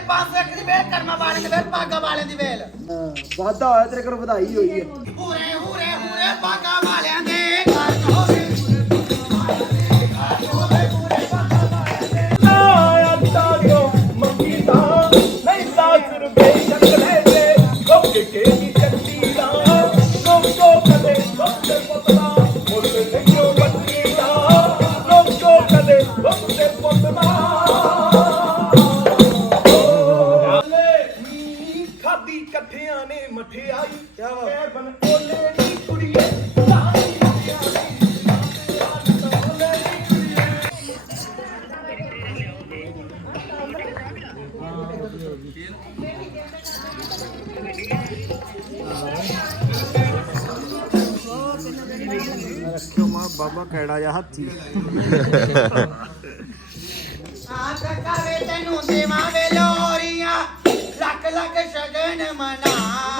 ਵੇਲ ਪਾਸ ਇੱਕ ਦੀ ਵੇਲ ਕਰਮਾ ਵਾਲੇ ਦੀ ਵੇਲ ਪਾਗਾ ਵਾਲੇ ਦੀ ਵੇਲ। ਵਾਦਾ ਹੋਇਆ ਤੇਰੇ ਕੋਲ ਵਧਾਈ ਹੋਈ ਹੈ। ਹੂਰੇ ਹੂਰੇ ਹੂਰੇ ਪਾਗਾ ਵਾਲਿਆਂ ਦੇ ਰੱਖਿਓ ਮਾ, ਬਾਬਾ ਕੈੜਾ ਜਾਂ ਹਾਥੀ। ਆ ਕਾਵੇ ਤੈਨੂੰ ਦੇਵਾਂ ਵੇ ਲੋਰੀਆਂ ਲੱਖ ਲੱਖ ਸ਼ਗਨ ਮਨਾਵਾ।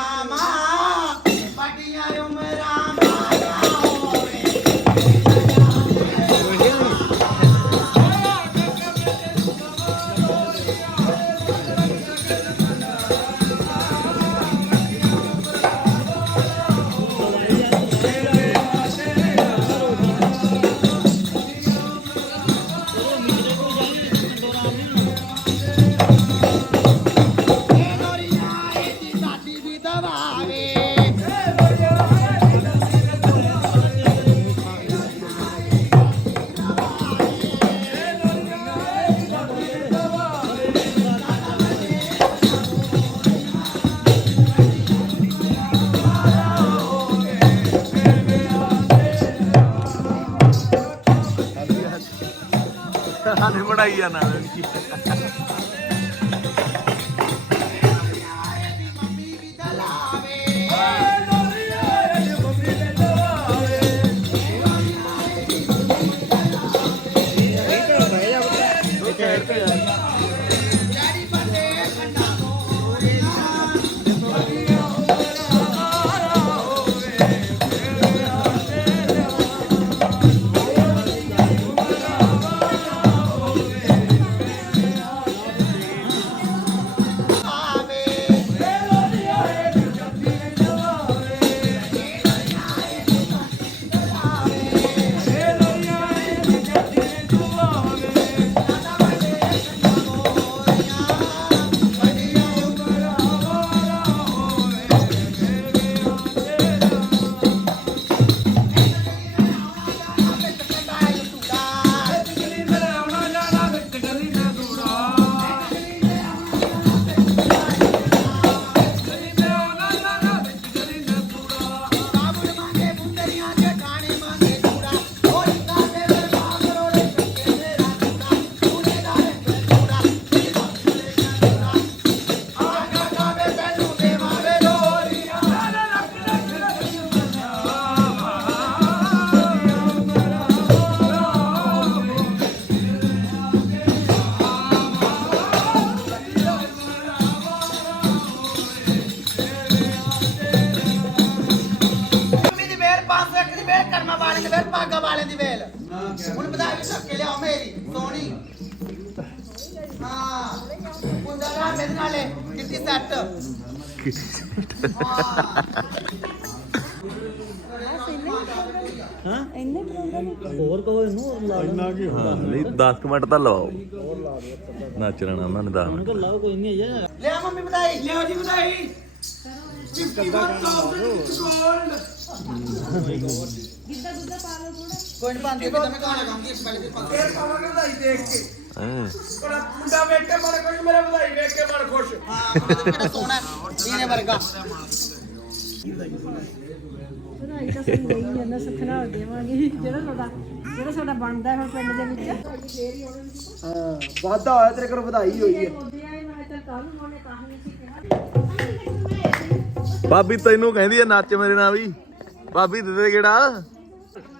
ਹਾਲੇ ਵੇਲ ਦੀ ਵੇਲ ਪਾਗਾ ਵਾਲੇ ਦੀ ਵੇਲ। ਹੁਣ ਚੱਕ ਕੇ ਲਿਆਓ ਮੇਰੀ ਸੋਹਣੀ। ਹਾਂ ਮੁੰਡਾ ਨਾ ਮੇਰੇ ਨਾਲੇ ਕਿੱਟੀ ਸੱਟ। ਇੰਨੇ ਪ੍ਰੋਗਰਾਮ ਹੋਰ ਕਹੋ ਇਹਨੂੰ ਲਾ ਇੰਨਾ ਕੀ ਹਾਂ ਨਹੀਂ 10 ਮਿੰਟ ਤਾਂ ਲਵਾਓ। ਨੱਚਣਾ ਉਹਨਾਂ ਨੇ 10 ਮਿੰਟ। ਲਾਓ ਕੋਈ ਨਹੀਂ ਹੈ ਮੰਮੀ ਜੀ ਗਿੱਧਾ ਗੁੱਧਾ ਪਾ ਲਓ ਥੋੜਾ ਕੋਈ ਨਹੀਂ ਬੰਦੀ ਤਾਂ ਮੈਂ ਗਾਣਾ ਗਾਉਂਗੀ ਇਸ ਵੇਲੇ ਵੀ ਫੇਰ ਪਾਵਾਂਗੇ ਵਧਾਈ ਦੇਖ ਕੇ। ਹੈਂ। ਬੜਾ ਮੁੰਡਾ ਵੇਖ ਕੇ ਮਨ ਖੁਸ਼ ਮੇਰਾ ਵਧਾਈ ਵੇਖ ਕੇ ਮਨ ਖੁਸ਼। ਹਾਂ ਮੁੰਡਾ ਤਾਂ ਕਿਹੜਾ ਸੋਹਣਾ ਦੀਨੇ ਵਰਗਾ। ਵਧਾਈ ਤਾਂ ਸਾਨੂੰ ਦੇਈ ਜਾਂਦਾ ਸੁਖਨਾ ਹੋ ਦੇਵਾਂਗੇ। ਜਿਹੜਾ ਤੁਹਾਡਾ ਜਿਹੜਾ ਤੁਹਾਡਾ ਬਣਦਾ ਹੁਣ ਪਿੰਡ ਦੇ ਵਿੱਚ। ਹਾਂ ਵਾਦਾ ਹੋਇਆ ਤੇਰੇ ਕੋਲ ਵਧਾਈ ਹੋਈ ਹੈ। ਭਾਬੀ ਤੈਨੂੰ ਕਹਿੰਦੀ ਆ ਨੱਚ ਮੇਰੇ ਨਾਲ ਵੀ। ਭਾਬੀ ਦੇ ਦੇ ਕਿਹੜਾ?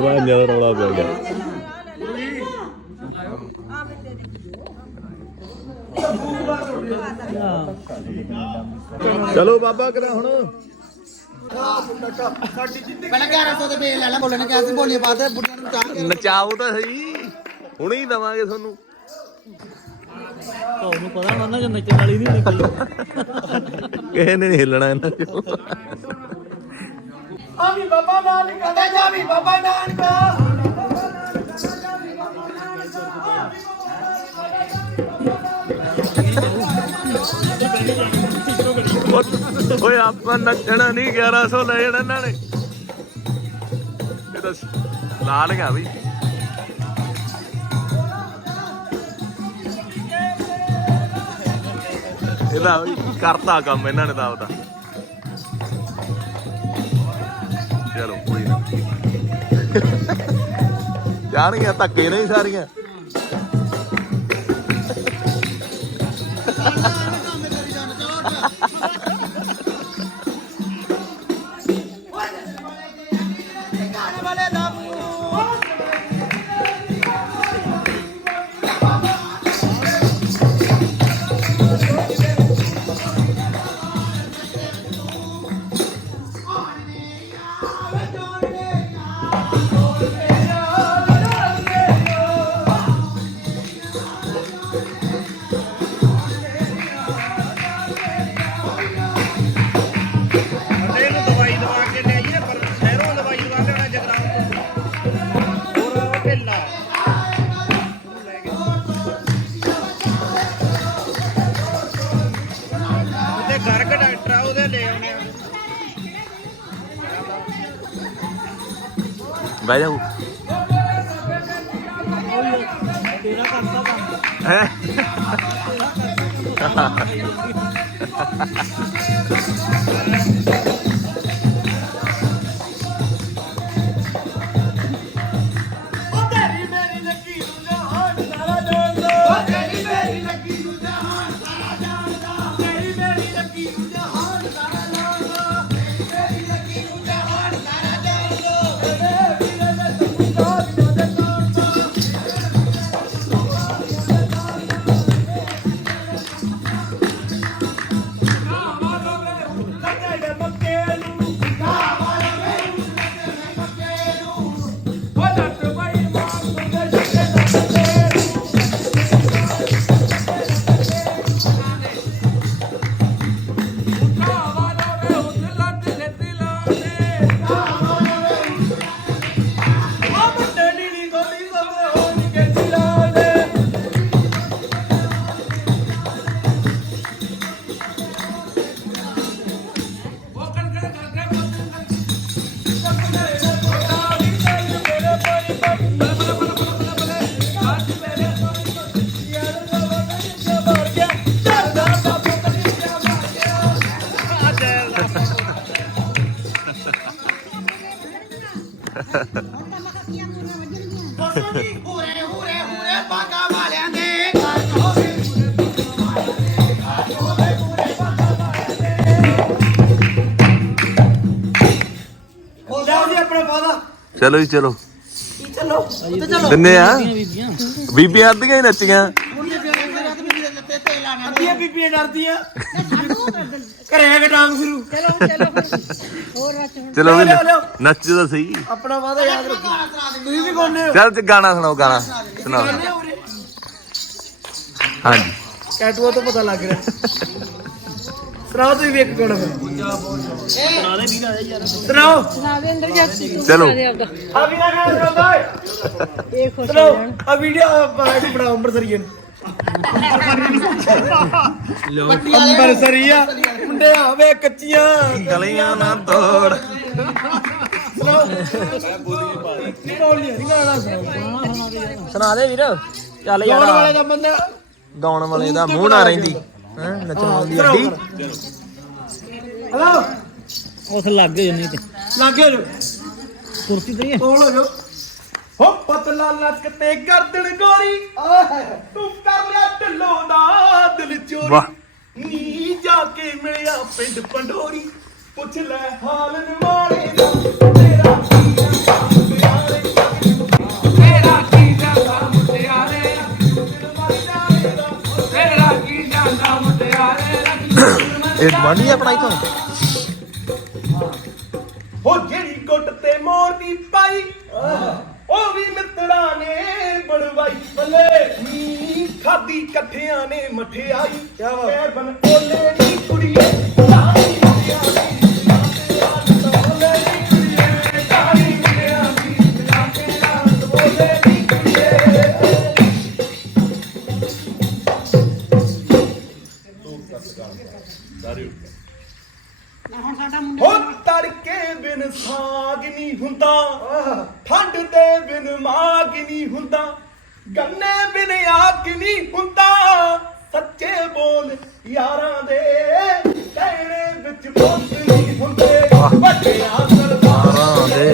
ਜ਼ਿਆਦਾ ਰੌਲਾ ਪੈ ਗਿਆ। ਚਲੋ ਬਾਬਾ ਕਿਹੜਾ ਹੁਣ। ਪਹਿਲਾਂ 1100 ਦੇ ਬੇਲ ਲੈ ਲੈ ਬੋਲਣ ਕਿਹਾ ਸੀ ਬੋਲੀਆਂ ਪਾ ਦੇ ਬੁੱਢਿਆਂ ਨੂੰ ਚਾਹ ਕੇ ਨਚਾਓ ਤਾਂ ਸਹੀ ਹੁਣੇ ਹੀ ਦਵਾਂਗੇ ਤੁਹਾਨੂੰ। ਤੁਹਾਨੂੰ ਪਤਾ ਹੋਣਾ ਨਾ ਕਿ ਨੱਚਣ ਵਾਲੀ ਨਹੀਂ ਨਿਕਲੀ ਕਿਸੇ ਨੇ ਨਹੀਂ ਹਿੱਲਣਾ ਇਹਨਾਂ ਚੋਂ। ਆਵੀ ਬਾਬਾ ਨਾਨਕ ਕਹਿੰਦਾ ਜਾ ਵੀ ਬਾਬਾ ਨਾਨਕਾ। ਓਏ ਆਪਾਂ ਨੱਚਣਾ ਨਹੀਂ 1100 ਲੈ ਜਾਣਾ ਇਹਨਾਂ ਨੇ। ਇਹ ਤਾਂ ਲਾਲ ਗਿਆ ਬਈ। ਇਹਦਾ ਵੀ ਕਰਤਾ ਕੰਮ ਇਹਨਾਂ ਨੇ ਤਾਂ ਆਪਦਾ। ਜਾਣਗੀਆਂ ਧੱਕੇ ਨਹੀਂ ਸਾਰੀਆਂ। ਬਹਿ ਜਾਓ। ਤੇਰਾ ਕਰਤਾ ਕੰਮ ਹੈ? ਉਹ ਚਲੋ ਜੀ ਚਲੋ। ਚਲੋ। ਤੇ ਚਲੋ। ਦਿੰਨੇ ਆ। ਬੀਬੀਆਂ ਬੀਬੀਆਂ। ਅੱਧੀਆਂ ਹੀ ਨੱਚੀਆਂ। ਅੱਧੀਆਂ ਬੀਬੀਆਂ ਡਰਦੀਆਂ। ਘਰੇ ਕੇ ਡਾਂਗ ਸ਼ੁਰੂ। ਚਲੋ ਚਲੋ। ਹੋਰ ਰੱਚ ਹੁਣ ਚਲੋ। ਨੱਚ ਤਾਂ ਸਹੀ। ਆਪਣਾ ਵਾਦਾ ਯਾਦ ਰੱਖੋ। ਤੁਸੀਂ ਵੀ ਗਾਉਂਦੇ ਹੋ? ਚੱਲ ਤੇ ਗਾਣਾ। ਸੁਣਾਓ। ਗਾਣਾ ਸੁਣਾਓ? ਹਾਂਜੀ। ਟੈਟੂਆਂ ਤੋਂ ਪਤਾ ਲੱਗ ਰਿਹਾ। ਸੁਣਾਓ ਤੁਸੀਂ ਵੀ ਇੱਕ ਗਾਣਾ ਫਿਰ ਸੁਣਾ ਦੇ ਵੀਰ ਆ ਜਾ ਯਾਰ ਸੁਣਾਓ। ਸੁਣਾ ਦੇ ਅੰਦਰ ਜਾ ਤੂੰ ਚਲੋ। ਸੁਣਾ ਦੇ ਆਪਦਾ ਆ ਵੀ ਨਾ ਗਾਣਾ ਸੁਣਾਉਂਦਾ ਓਏ ਇਹ ਖੁਸ਼ ਹੋ ਚਲੋ ਜਾਣ ਆ ਵੀਡੀਓ ਬਾਅਦ ਬਣਾਓ ਅੰਮ੍ਰਿਤਸਰੀਏ ਨੂੰ। ਅੰਮ੍ਰਿਤਸਰੀਆ ਮੁੰਡੇ ਆਵੇ ਕੱਚੀਆਂ ਗਲੀਆਂ ਨਾ ਤੋੜ। ਸੁਣਾਓ। ਨਹੀਂ ਬੋਲੀਆਂ ਨਹੀਂ ਗਾਣਾ ਸੁਣਾਓ ਸੁਣਾ ਦੇ ਵੀਰ ਚੱਲ ਗਾਉਣ ਵਾਲੇ ਦਾ ਬੰਦਾ। ਗਾਉਣ ਵਾਲੇ ਦਾ ਮੂੰਹ ਨਾ ਰਹਿੰਦੀ। ਹੈ ਨੱਚਣ ਵਾਲੀ ਅੱਡੀ। ਹਲੋ। ਉਸ ਲੱਗ ਗਏ ਨਹੀਂ ਤੇ। ਲਾਗੇ ਜੋ ਕੁਰਸੀ ਤੇ ਕੋਲ ਹੋ ਜੋ ਹੋ ਪਤਲਾ ਲੱਕ ਤੇ ਗਰਦਨ ਗੋਰੀ। ਆਹ ਤੂੰ ਕਰ ਲਿਆ ਢਿੱਲੋਂ ਦਾ ਦਿਲ ਚੋਰੀ। ਵਾਹ। ਨੀ ਜਾ ਕੇ ਮਿਲਿਆ ਪਿੰਡ ਪੰਡੋਰੀ। ਪੁੱਛ ਲੈ ਹਾਲ ਨਿਵਾਲੇ ਦਾ। ਤੇਰਾ ਕੀ ਆ? ਪਿਆਰੇ ਇਹ ਗਵਾਂਢੀ ਆਪਣਾ ਇਥੋਂ? ਹੋ ਜਿਹੜੀ ਗੁੱਟ ਤੇ ਮੋਰ ਦੀ ਪਾਈ ਉਹ ਵੀ ਮਿੱਤਰਾਂ ਨੇ ਬਣਵਾਈ। ਬੱਲੇ ਖਾਦੀ ਇਕੱਠਿਆਂ ਨੇ ਮਠਿਆਈ। ਕਹਿ ਬਨ ਓਲੇ ਦੀ ਕੁੜੀਏ ਹੁਣ ਸਾਡਾ ਮੁੰਡਾ ਹੋ ਤੜਕੇ ਬਿਨ ਸਾਗ ਨਹੀਂ ਹੁੰਦਾ ਠੰਡ ਦੇ ਬਿਨ ਮਾਗ ਨਹੀਂ ਹੁੰਦਾ ਗੰਨੇ ਬਿਨ ਆਗ ਨਹੀਂ ਹੁੰਦਾ। ਸੱਚੇ ਬੋਲ ਯਾਰਾਂ ਦੇ ਕਹਿਣੇ ਵਿੱਚ ਬੋਤ ਨਹੀਂ ਹੁੰਦੇ ਵੱਡਿਆਂ ਸਰਦਾਰਾਂ ਦੇ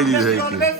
que aí? Que...